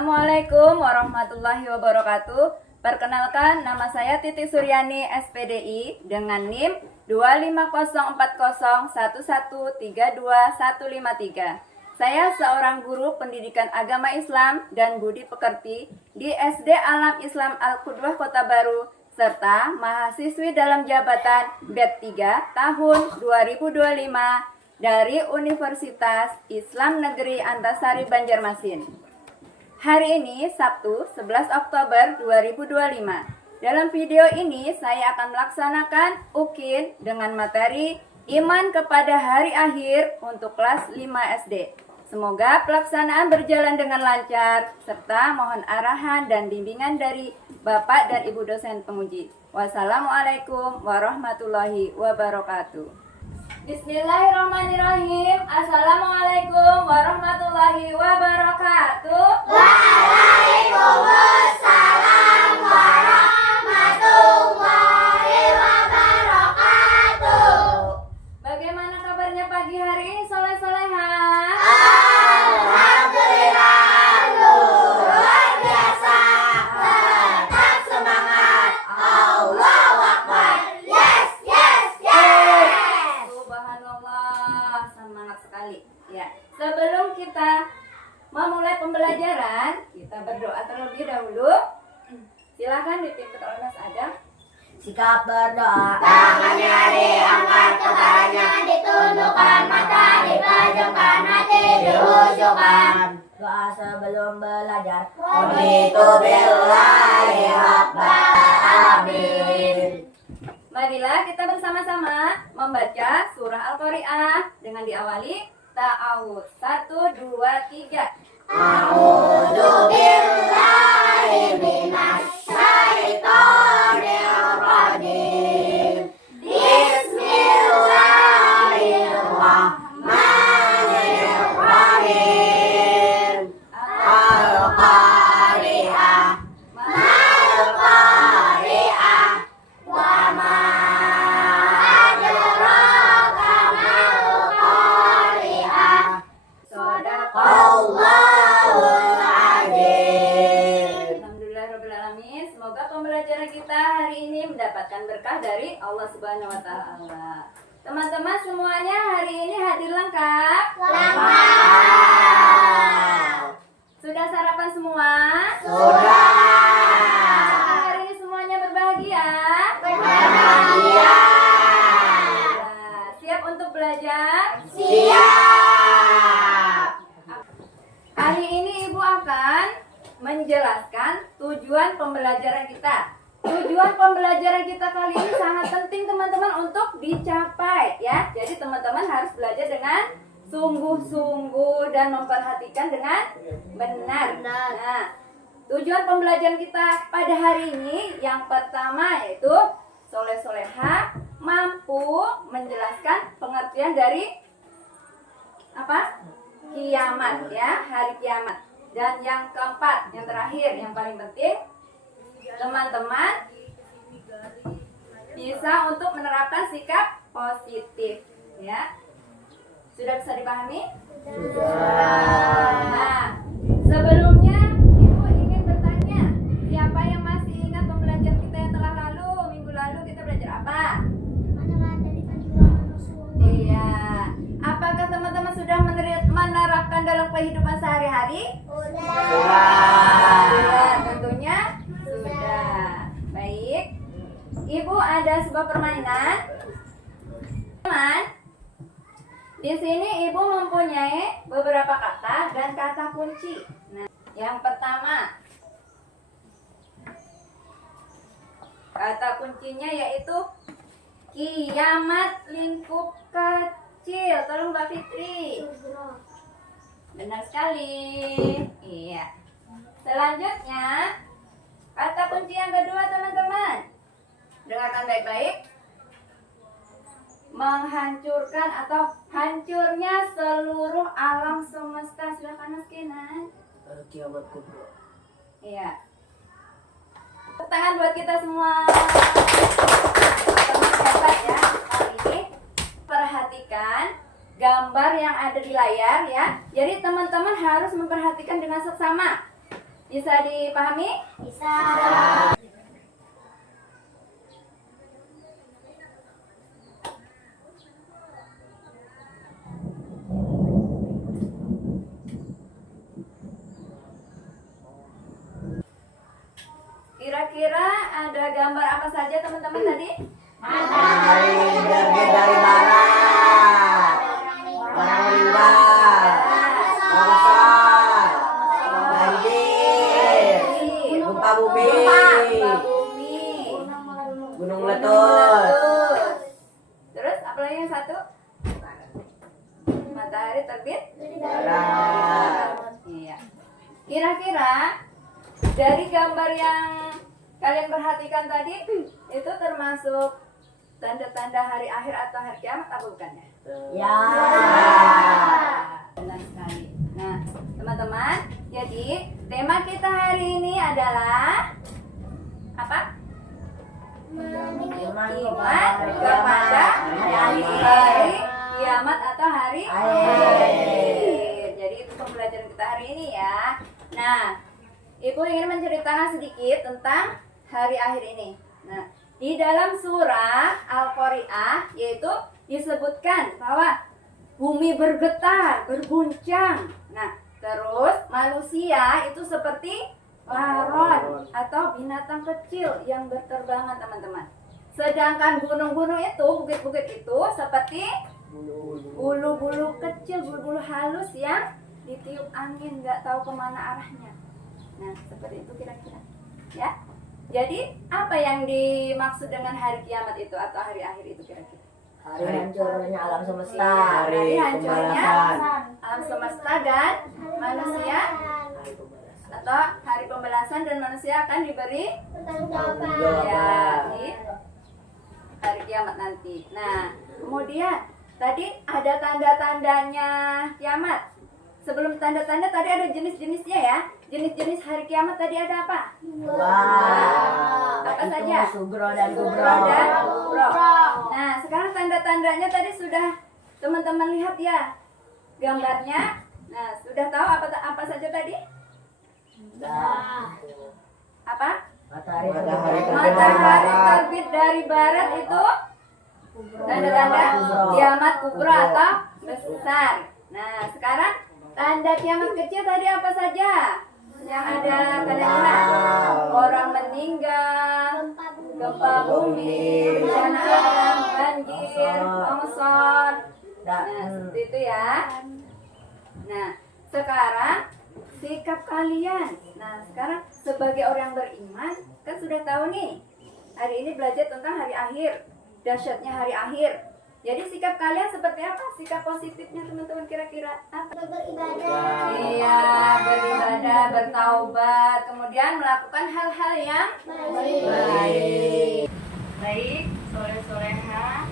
Assalamualaikum warahmatullahi wabarakatuh. Perkenalkan, nama saya Titi Suryani SPDI dengan NIM 2504011321553. Saya seorang guru pendidikan agama Islam dan budi pekerti di SD Alam Islam Al-Qudwah Kota Baru serta mahasiswi dalam jabatan B3 tahun 2025 dari Universitas Islam Negeri Antasari Banjarmasin. Hari ini Sabtu 11 Oktober 2025. Dalam video ini saya akan melaksanakan UKIN dengan materi Iman kepada Hari Akhir untuk kelas 5 SD. Semoga pelaksanaan berjalan dengan lancar serta mohon arahan dan bimbingan dari Bapak dan Ibu dosen penguji. Wassalamualaikum warahmatullahi wabarakatuh. Bismillahirrahmanirrahim. Assalamualaikum warahmatullahi wabarakatuh. Waalaikumsalam warahmatullahi wabarakatuh. Bagaimana kabarnya pagi hari ini, soleh-soleha? Alhamdulillah, luar biasa. Tetap semangat. Allahu Akbar. Yes, yes, yes. Subhanallah, semangat sekali. Ya, sebelum kita memulai pembelajaran, kita berdoa terlebih dahulu. Silakan dipimpin oleh Mas Adam. Sikap berdoa, tangannya diangkat, kepalanya ditundukkan, mata dipejamkan, hati dihusukkan. Doa sebelum belajar. Raditu billahi rabbil alamin. Marilah kita bersama-sama membaca surah Al-Qari'ah dengan diawali ta'awudz. 1, 2, 3. A'udzu billahi minasyaitonir rajim. Bismillahirrahmanirrahim. Al-Qari'ah, mal-Qari'ah, wa ma adraka mal-Qari'ah. Shadaqallahul azim. Alhamdulillahirrahmanirrahim. Semoga pembelajaran kita hari ini mendapatkan berkah dari Allah Subhanahu wa Ta'ala. Teman-teman semuanya hari ini hadir lengkap? Lengkap. Sudah sarapan semua? Sudah. Hari ini semuanya berbahagia? Berbahagia. Nah, siap untuk belajar? Siap. Hari ini Ibu akan menjelaskan tujuan pembelajaran kita. Tujuan pembelajaran kita kali ini sangat penting teman-teman untuk dicapai ya. Jadi teman-teman harus belajar dengan sungguh-sungguh dan memperhatikan dengan benar. Nah, tujuan pembelajaran kita pada hari ini yang pertama yaitu soleh-soleha mampu menjelaskan pengertian dari apa? Kiamat ya, hari kiamat. Dan yang keempat, yang terakhir, yang paling penting, teman-teman bisa untuk menerapkan sikap positif ya. Sudah bisa dipahami? Nah, sebelumnya Ibu ingin bertanya, siapa yang masih ingat pembelajaran kita yang telah lalu? Minggu lalu kita belajar apa? Iya. Apakah teman-teman sudah menerapkan dalam kehidupan sehari-hari? Sudah, tentunya sudah. Baik. Ibu ada sebuah permainan. Teman, di sini Ibu mempunyai beberapa kata dan kata kunci. Nah, yang pertama, kata kuncinya yaitu kiamat lingkup kecil. Tolong Mbak Fitri. Benar sekali. Iya. Selanjutnya, kata kunci yang kedua teman-teman. Dengarkan baik-baik. Menghancurkan atau hancurnya seluruh alam semesta. Silakan Mas Kenan. Kiamat kubra. Iya. Tepuk tangan buat kita semua. Hebat ya. Kali ini perhatikan gambar yang ada di layar ya. Jadi teman-teman harus memperhatikan dengan seksama. Bisa dipahami? Bisa. Kira-kira ada gambar apa saja teman-teman tadi? Matahari terbit dari barat. Orang meninggal. Longsor. Banjir. Gempa bumi. Gempa bumi. Gunung meletus. Terus apa lagi yang satu? Matahari terbit Barat. Iya. Kira-kira dari gambar yang kalian perhatikan tadi itu termasuk tanda-tanda hari akhir atau hari kiamat apa bukan ya? Ya. Benar sekali. Nah, teman-teman, jadi tema kita hari ini adalah apa? Iman kepada hari kiamat atau hari akhir. Jadi itu pembelajaran kita hari ini ya. Nah, Ibu ingin menceritakan sedikit tentang hari akhir ini. Nah, di dalam surah Al-Qari'ah yaitu disebutkan bahwa bumi bergetar, berguncang. Nah, terus manusia itu seperti laron atau binatang kecil yang berterbangan, teman-teman. Sedangkan gunung-gunung itu, bukit-bukit itu seperti bulu-bulu kecil, bulu-bulu halus yang ditiup angin, nggak tahu kemana arahnya. Nah, seperti itu kira-kira. Ya. Jadi, apa yang dimaksud dengan hari kiamat itu atau hari akhir itu kira-kira? Hari hancurnya alam semesta. Hari hancurnya pembalasan. alam semesta dan manusia atau hari pembalasan dan manusia akan diberi ya di hari kiamat nanti. Nah, kemudian tadi ada tanda-tandanya kiamat. Sebelum tanda-tanda tadi ada jenis-jenisnya ya. Jenis-jenis hari kiamat tadi ada apa? Wah. Apa Itu saja? Sugro dan Sugro Gubro. dan Gubro. Nah, sekarang tanda-tandanya tadi sudah teman-teman lihat ya gambarnya. Nah, sudah tahu apa saja tadi? Apa? Matahari Matahari terbit dari barat itu tanda-tanda kiamat kubra atau besar. Nah, sekarang tanda kiamat kecil tadi apa saja? Yang ada kalian lihat? Orang meninggal, gempa bumi, bencana alam, banjir, longsor. Nah, seperti itu ya. Nah, sekarang sikap kalian. Nah, sekarang sebagai orang beriman kan sudah tahu nih. Hari ini belajar tentang hari akhir, dahsyatnya hari akhir. Jadi sikap kalian seperti apa? Sikap positifnya teman-teman kira-kira apa? Beribadah. Iya, beribadah, bertaubat, kemudian melakukan hal-hal yang baik. Baik, soleh-soleha,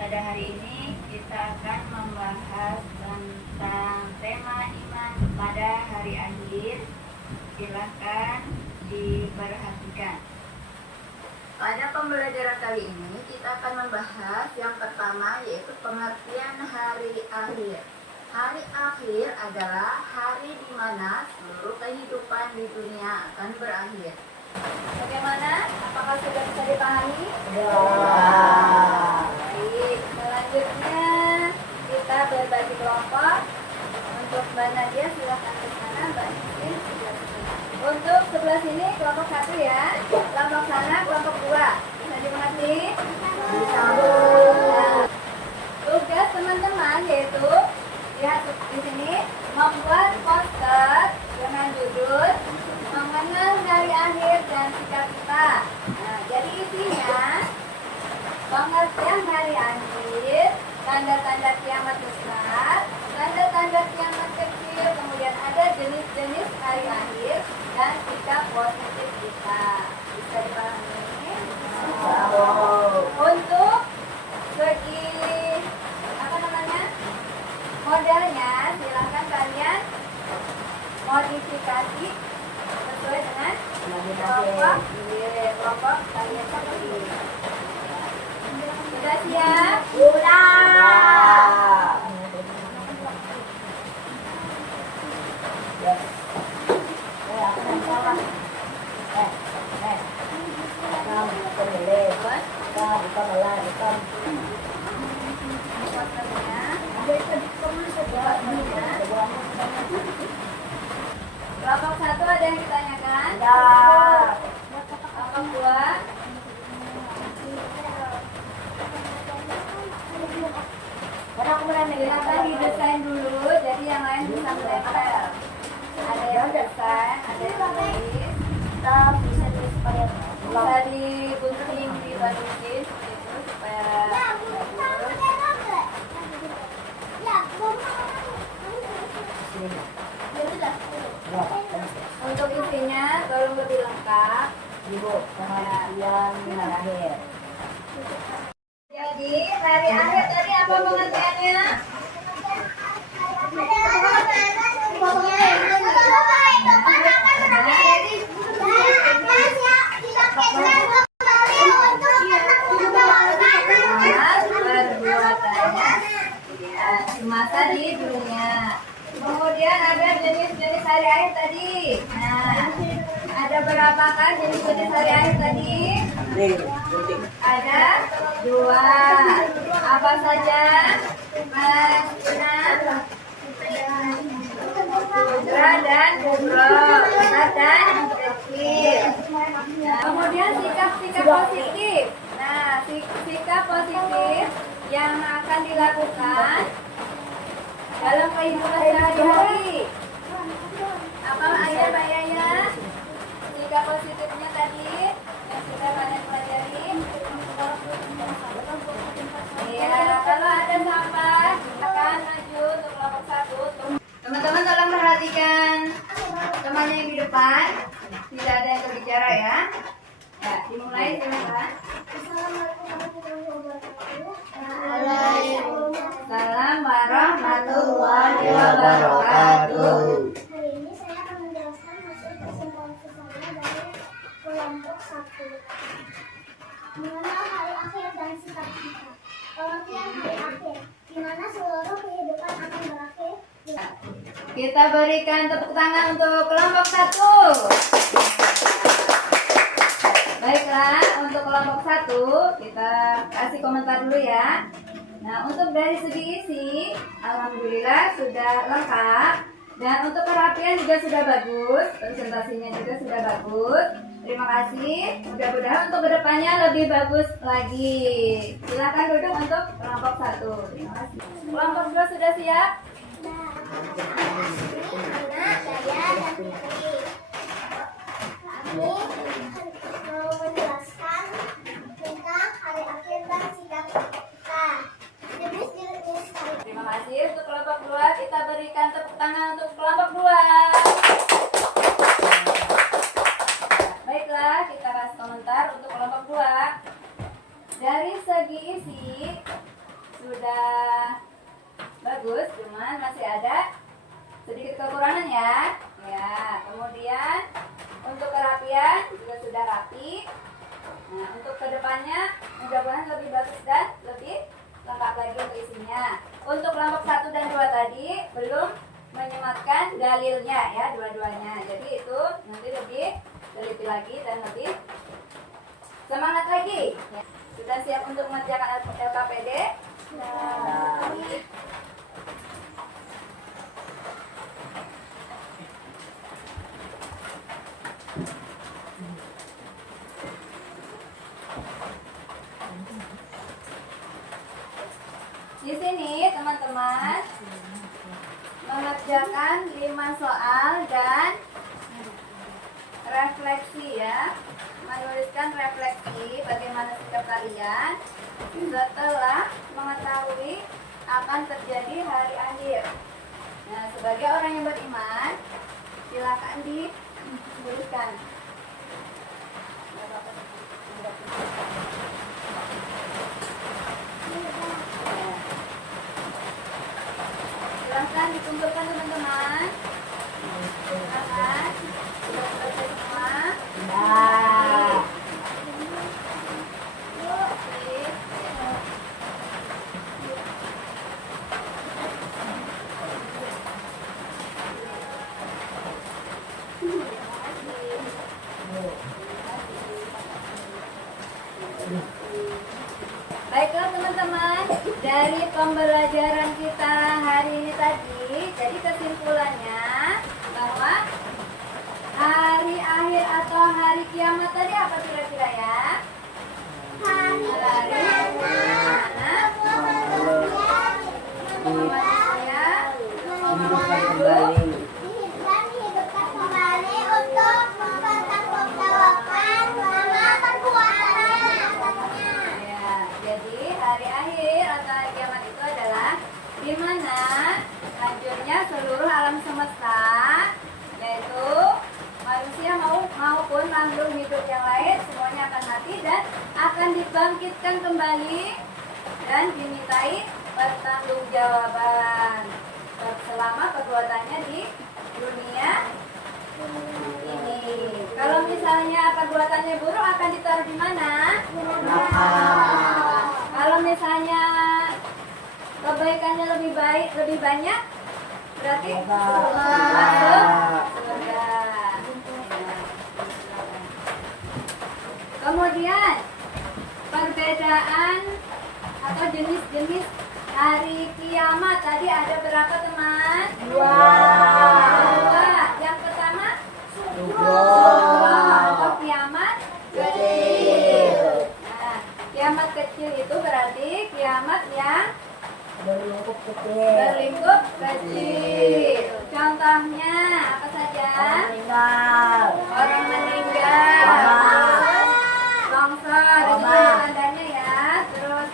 pada hari ini kita akan membahas tentang tema iman pada hari akhir. Silahkan diperhatikan. Pada pembelajaran kali ini kita akan membahas yang pertama yaitu pengertian hari akhir. Hari akhir adalah hari di mana seluruh kehidupan di dunia akan berakhir. Bagaimana? Apakah sudah bisa dipahami? Baik, selanjutnya kita berbagi kelompok. Untuk Mbak Nadia silakan ke sana, Mbak Nisin sebelah sini. Untuk sebelah sini kelompok 1 ya, kelompok sana kelompok 2. Bisa dimengerti? Bisa. Nah, tugas teman-teman yaitu lihat di sini membuat poster dengan judul mengenal hari akhir dan sikap kita. Nah, jadi isinya pengertian hari akhir, tanda-tanda kiamat besar, tanda-tanda kiamat kecil, kemudian ada jenis-jenis hari akhir dan sikap positif kita. Bisa dipahami? Untuk segi apa namanya modelnya, silahkan kalian modifikasi sesuai dengan kelompok kalian sendiri. Sudah siap? Silakan didesain dulu, jadi yang lain bisa menempel. Ada yang desain, ada yang tulis. Kita bisa tulis pakai Bisa digunting, dibanting itu supaya bagus. Untuk isinya tolong lebih lengkap. Ibu, pengajian terakhir. Jadi hari akhir tadi apa pengertiannya? Perbuatannya semasa di dunia. Kemudian ada jenis-jenis hari akhir tadi. Nah, ada berapa kan jenis-jenis hari akhir tadi? Ada 2. Apa saja? Mas Cina? Putra dan Putro, besar dan kecil. Nah, kemudian sikap-sikap positif. Nah, sikap positif yang akan dilakukan dalam kehidupan sehari-hari. Apa ayat-ayatnya? Sikap positifnya tadi yang sudah kalian pelajari. Iya, kalau ada sampah, akan maju untuk kelompok 1. Teman-teman tolong perhatikan temannya yang di depan. Tidak ada yang berbicara ya. Ya, dimulai silakan. Assalamualaikum warahmatullahi wabarakatuh. Hari ini saya akan menjelaskan hasil presentasi saya dari kelompok 1 mengenal hari akhir dan sikap kita. Pengertian hari akhir, di mana seluruh kehidupan akan berakhir. Kita berikan tepuk tangan untuk kelompok 1. Baiklah, untuk kelompok 1 kita kasih komentar dulu ya. Nah, untuk dari segi isi, alhamdulillah sudah lengkap. Dan untuk kerapian juga sudah bagus, presentasinya juga sudah bagus. Terima kasih. Mudah-mudahan untuk kedepannya lebih bagus lagi. Silakan duduk untuk kelompok 1. Terima kasih. Kelompok 2 sudah siap? Saya dan Fitri. Kami mau menjelaskan tentang hari akhir dan sikap kita. Jenis-jenis hari Terima kasih. Untuk kelompok 2 kita berikan tepuk tangan untuk kelompok 2. Baiklah, kita kasih komentar untuk kelompok 2. Dari segi isi sudah bagus, cuman masih ada sedikit kekurangan ya. Ya, kemudian untuk kerapian juga sudah rapi. Nah, untuk kedepannya mudah-mudahan lebih bagus dan lebih lengkap lagi untuk isinya. Untuk kelompok 1 dan 2 tadi belum menyematkan dalilnya ya, dua-duanya. Jadi itu nanti lebih teliti lagi dan lebih semangat lagi. Ya. Sudah siap untuk mengerjakan LKPD? Baik. Di sini teman-teman mengerjakan 5 soal dan refleksi ya. Menuliskan refleksi bagaimana sikap kalian setelah mengetahui akan terjadi hari akhir. Nah, sebagai orang yang beriman, silakan dituliskan. Silahkan dikumpulkan teman-teman. Silahkan. Sudah selesai semua. Nah, Baiklah teman-teman, dari pembelajaran kita hari ini tadi, jadi kesimpulannya bahwa hari akhir atau hari kiamat tadi apa kira-kira ya? Hari mana semua manusia Hidupkan kembali. Dihidupkan kembali untuk mempertanggungjawabkan selama perbuatannya. Ya, jadi hari akhir atau hari kiamat itu adalah di mana hancurnya seluruh alam semesta, yaitu manusia maupun makhluk hidup yang lain semuanya akan mati dan akan dibangkitkan kembali dan dimintai pertanggungjawaban selama perbuatannya di dunia ini. Kalau misalnya perbuatannya buruk akan ditaruh di mana? Kalau misalnya kebaikannya lebih baik, lebih banyak, berarti masuk surga. Kemudian perbedaan atau jenis-jenis hari kiamat tadi ada berapa teman? Dua. Dua. Yang pertama subuh atau kiamat kecil. Nah, kiamat kecil itu berarti kiamat yang Berlingkup kecil. berlingkup kecil. Contohnya apa saja? Meninggal. Orang meninggal, longsor, itu tandanya ya. Terus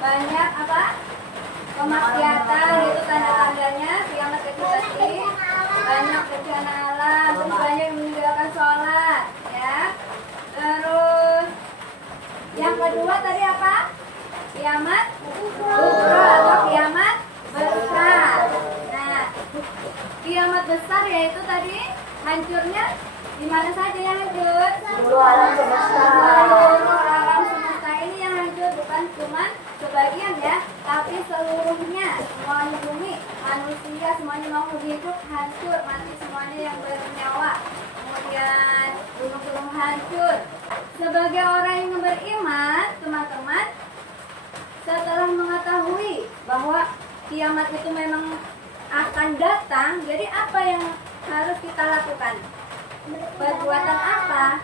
banyak apa? Kemaksiatan, itu tanda-tandanya kiamat kecil tadi. Banyak bencana alam, terus banyak yang meninggalkan sholat, ya. Terus yang kedua tadi apa? Kiamat kubro atau kiamat besar. Nah, kiamat besar yaitu tadi hancurnya di mana saja yang hancur? Seluruh alam semesta. Seluruh alam semesta ini yang hancur, bukan cuma sebagian ya, tapi seluruhnya, semuanya bumi, manusia, semuanya makhluk hidup hancur, mati semuanya yang bernyawa. Kemudian gunung-gunung hancur. Sebagai orang yang beriman, teman-teman, setelah mengetahui bahwa kiamat itu memang akan datang, jadi apa yang harus kita lakukan? Perbuatan apa?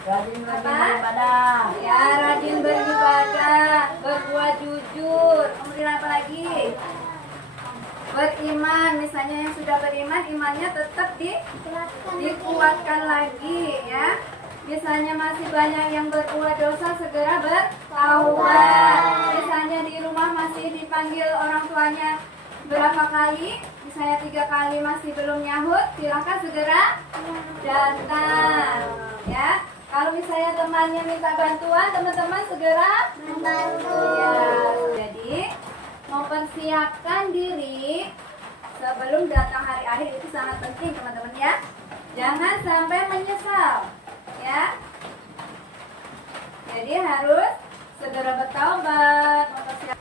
Rajin beribadah. Ya, rajin beribadah, berbuat jujur, kemudian apa lagi? Beriman, misalnya yang sudah beriman, imannya tetap dikuatkan lagi ya. Misalnya masih banyak yang berbuat dosa, segera bertaubat. Misalnya di rumah masih dipanggil orang tuanya berapa kali, misalnya 3 kali masih belum nyahut, silakan segera datang ya. Kalau misalnya temannya minta bantuan, teman-teman segera membantu ya. Jadi mempersiapkan diri sebelum datang hari akhir itu sangat penting teman-teman ya. Jangan sampai menyesal ya. Jadi harus segera bertaubat, mempersiapkan.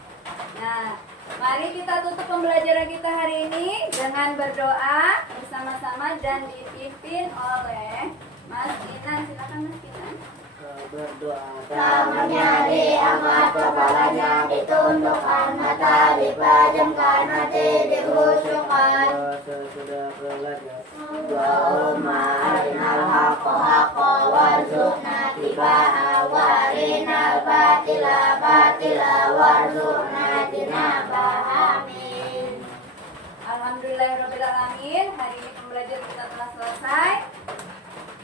Nah, mari kita tutup pembelajaran kita hari ini dengan berdoa bersama-sama dan dipimpin oleh Mas Kinan. Silakan Mas Kinan. Berdoa. Tangannya diangkat, kepalanya ditundukkan, mata dipejamkan, hati dikhusyukkan. Sesudah belajar. Allahumma arinal haqqa haqqa warzuqna tibaa wa arinal batila batila warzuqna tinabah. Amin. Alhamdulillahirrahmanirrahim. Hari ini pembelajaran kita telah selesai.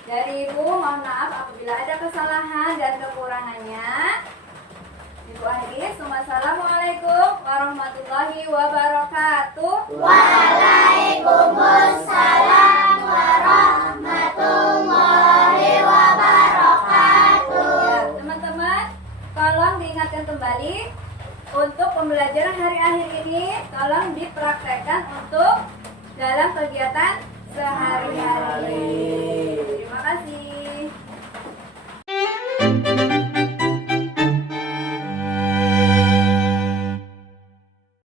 Dari Ibu mohon maaf apabila ada kesalahan dan kekurangannya. Ibu akhiri, Assalamualaikum warahmatullahi wabarakatuh. Waalaikumsalam warahmatullahi wabarakatuh. Ya, teman-teman, tolong diingatkan kembali untuk pembelajaran hari akhir ini, tolong dipraktekkan untuk dalam kegiatan sehari-hari. Terima kasih.